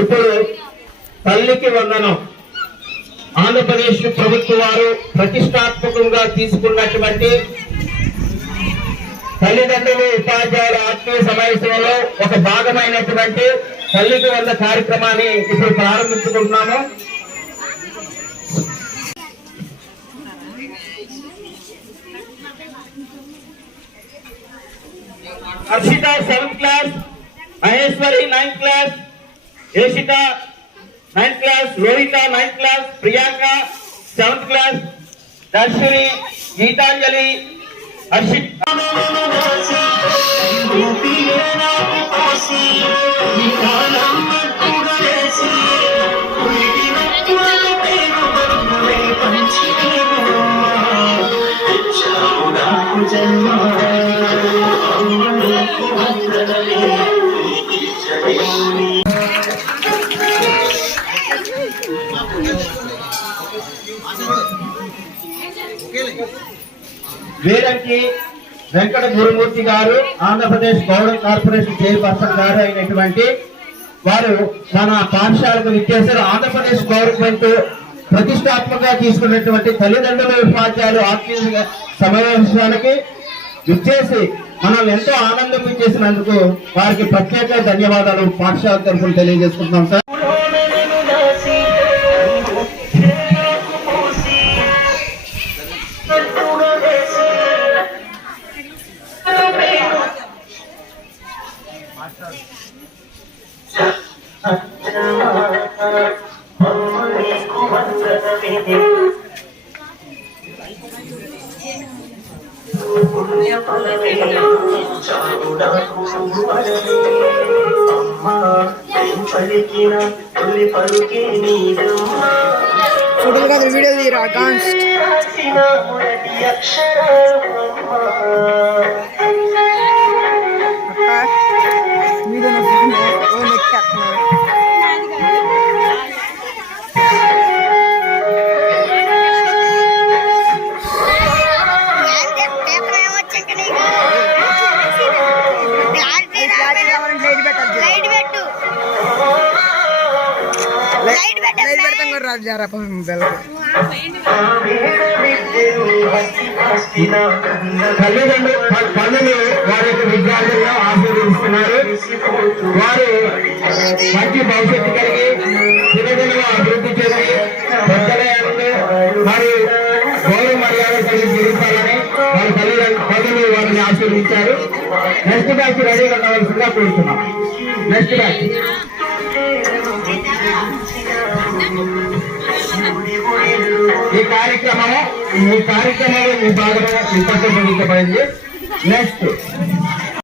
ఇప్పుడు తల్లికి వందనం ఆంధ్రప్రదేశ్ ప్రభుత్వం వారు ప్రతిష్టాత్మకంగా తీసుకున్నటువంటి తల్లిదండ్రులు ఉపాధ్యాయుల ఆత్మీయ సమావేశంలో ఒక భాగమైనటువంటి తల్లికి వంద కార్యక్రమాన్ని ఇప్పుడు ప్రారంభించుకుంటున్నాము. Harshita 7th class, Maheshwari 9th class, ఏషిత 9th class, Lohitha 9th class, Priyanka 7th class, దర్శిని, గీతాంజలి, హర్షిత వీరంకి వెంకట గురుమూర్తి గారు, ఆంధ్రప్రదేశ్ గౌడ కార్పొరేషన్ చైర్పర్సన్ గారు అయినటువంటి వారు మన పాఠశాలకు విచ్చేశారు. ఆంధ్రప్రదేశ్ గవర్నమెంట్ ప్రతిష్టాత్మకంగా తీసుకున్నటువంటి తల్లిదండ్రుల ఉపాధ్యాయులు ఆత్మీయ సమావేశానికి విచ్చేసి మనం ఎంతో ఆనందం చేసినందుకు వారికి ప్రత్యేక ధన్యవాదాలు పాఠశాల తరఫున తెలియజేసుకుంటున్నాం సార్. ఫోటోలు కాదు వీడియో తీరా కాన్స్ట్ తల్లిదండ్రులు వారి యొక్క విద్యార్థులను ఆశీర్వదిస్తున్నారు. వారు మంచి భవిష్యత్తు కలిగి దినదినగా అభివృద్ధి చెంది పెద్దలయంలో మరియు గౌరవ మర్యాద కలిగి జీవించాలని వారి తల్లిదండ్రులు వారిని ఆశీర్వదించారు. నెక్స్ట్ బ్యాచ్ రెడీగా ఉండవలసిందిగా కోరుతున్నాం. నెక్స్ట్ బ్యాచ్ ఈ కార్యక్రమంలో మీ భాగంగా ఇప్పటికే ముగించబడింది. నెక్స్ట్